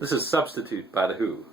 This is Substitute by The Who.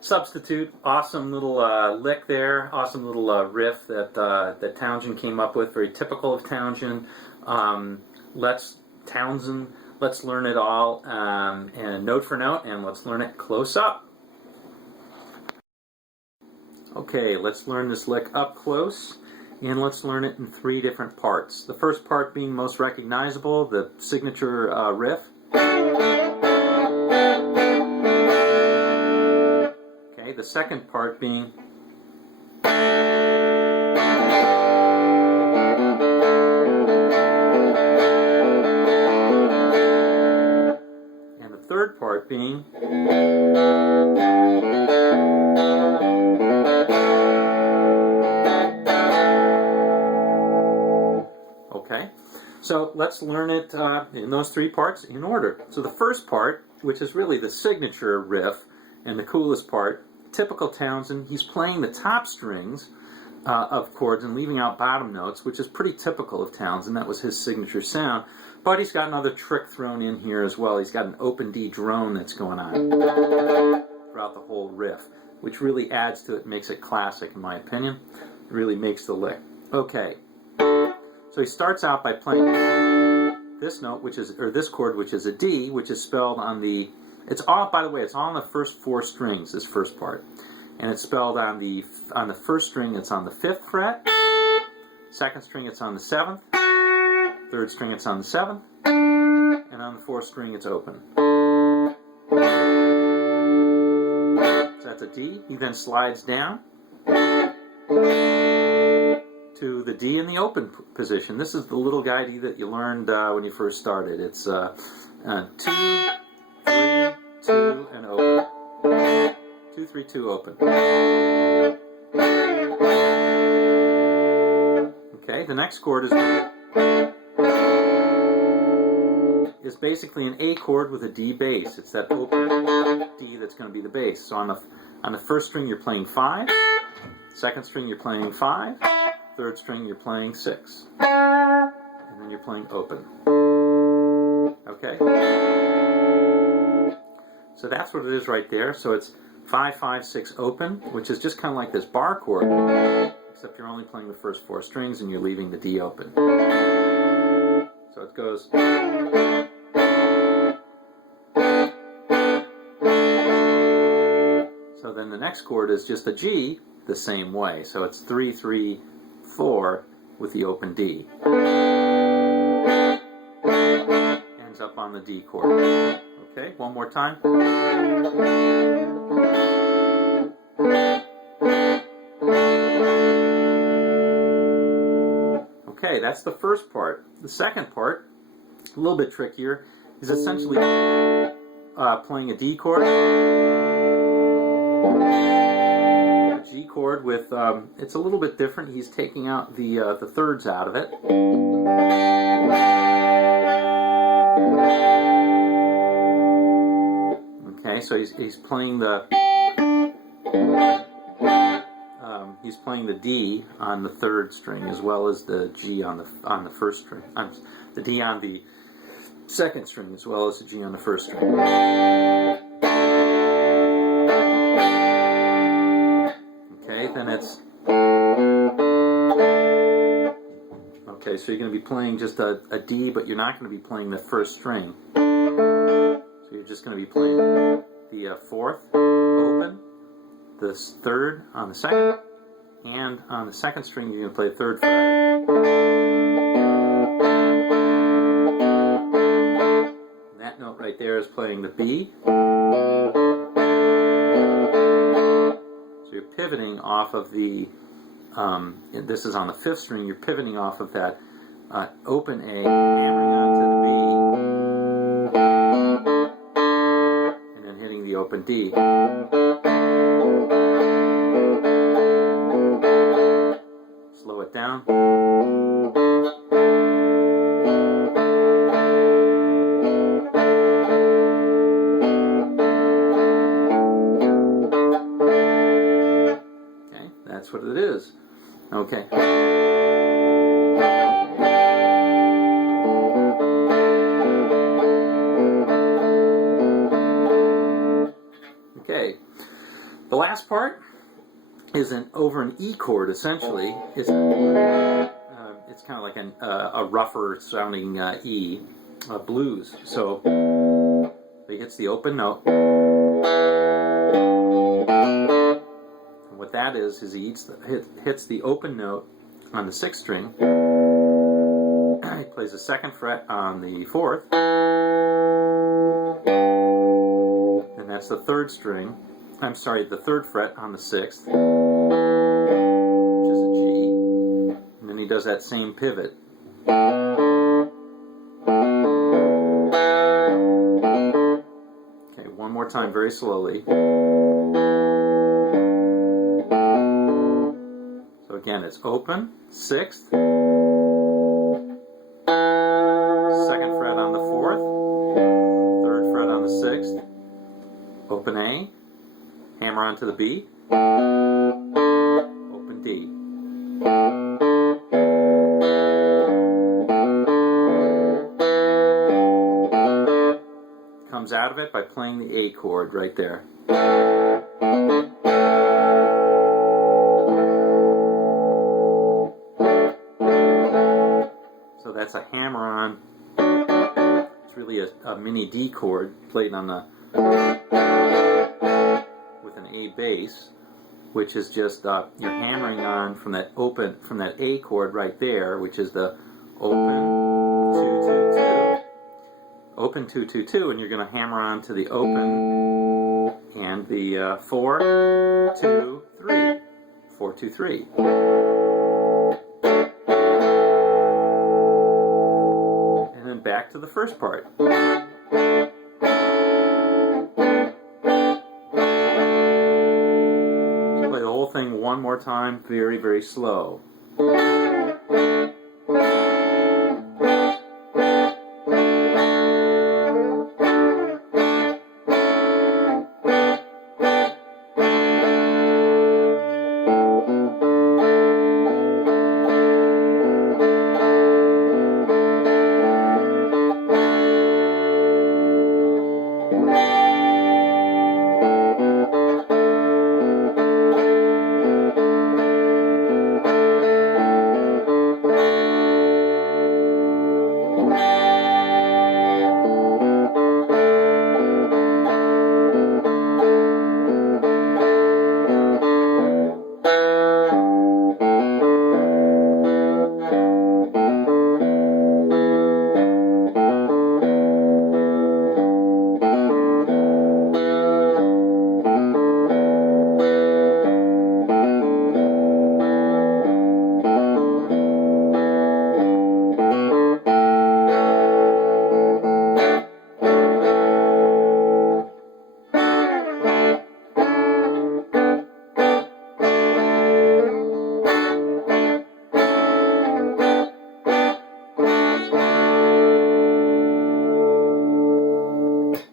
Substitute, awesome little lick there, awesome little riff that Townshend came up with, very typical of Townshend. Let's learn it all, and note for note, and let's learn it close up. Okay, let's learn this lick up close, and let's learn it in 3 different parts. The first part being most recognizable, the signature riff. The second part being and the third part being okay. So let's learn it in those 3 parts in order. So the first part, which is really the signature riff and the coolest part, typical Townshend, he's playing the top strings of chords and leaving out bottom notes, which is pretty typical of Townshend. That was his signature sound. But he's got another trick thrown in here as well. He's got an open D drone that's going on throughout the whole riff, which really adds to it, makes it classic in my opinion. It really makes the lick. Okay, so he starts out by playing this note, this chord, which is a D, which is spelled on the. It's all, by the way, it's all on the first 4 strings, this first part. And it's spelled on the first string, it's on the 5th fret. Second string, it's on the 7th. Third string, it's on the 7th. And on the 4th string, it's open. So that's a D. He then slides down to the D in the open position. This is the little guy D that you learned when you first started. It's 2, 2 and open. 2, 3, 2 open. Okay, the next chord is basically an A chord with a D bass. It's that open D that's going to be the bass. So on the first string you're playing 5, second string you're playing 5, third string you're playing 6, and then you're playing open. Okay. So that's what it is right there. So it's 5, 5, 6 open, which is just kind of like this bar chord, except you're only playing the first 4 strings and you're leaving the D open. So it goes. So then the next chord is just a G the same way. So it's 3, 3, 4 with the open D. Ends up on the D chord. Okay, one more time. Okay, that's the first part. The second part, a little bit trickier, is essentially playing a D chord, a G chord with, it's a little bit different. He's taking out the thirds out of it. Okay, so he's playing the D on the 3rd string as well as the G on the 1st string. The D on the 2nd string as well as the G on the 1st string. okay, then it's... Okay, so you're going to be playing just a D, but you're not going to be playing the first string. So you're just going to be playing the fourth open, the third on the second, and on the second string you're going to play the third fret. And that note right there is playing the B. So you're pivoting off of the, this is on the fifth string, you're pivoting off of that open A, hammering onto the B, and then hitting the open D. Slow it down. Okay, that's what it is. Okay. Okay. The last part is over an E chord, essentially. It's kind of like a rougher sounding E, blues. So he hits the open note. And what that is he hits the open note on the sixth string. He plays the second fret on the fourth. And that's the third string. I'm sorry, the third fret on the sixth, which is a G, and then he does that same pivot. Okay, one more time, very slowly. So again, it's open, sixth, second fret on the fourth, third fret on the sixth, open A, hammer onto the B, open D. Comes out of it by playing the A chord right there. So that's a hammer-on. It's really a mini D chord played on the an A bass, which is just you're hammering on from that A chord right there, which is the open 2 2 2, open 2 2 2, and you're going to hammer on to the open and the 4 2 3, 4 2 3. And then back to the first part. Thing one more time, very, very slow.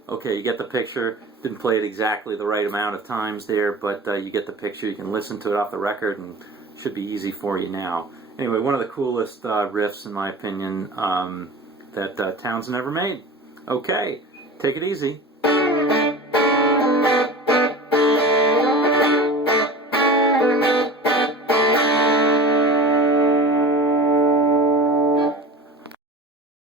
Okay, you get the picture. Didn't play it exactly the right amount of times there, but you get the picture. You can listen to it off the record, and it should be easy for you now. Anyway, one of the coolest riffs, in my opinion, that Townshend ever made. Okay, take it easy.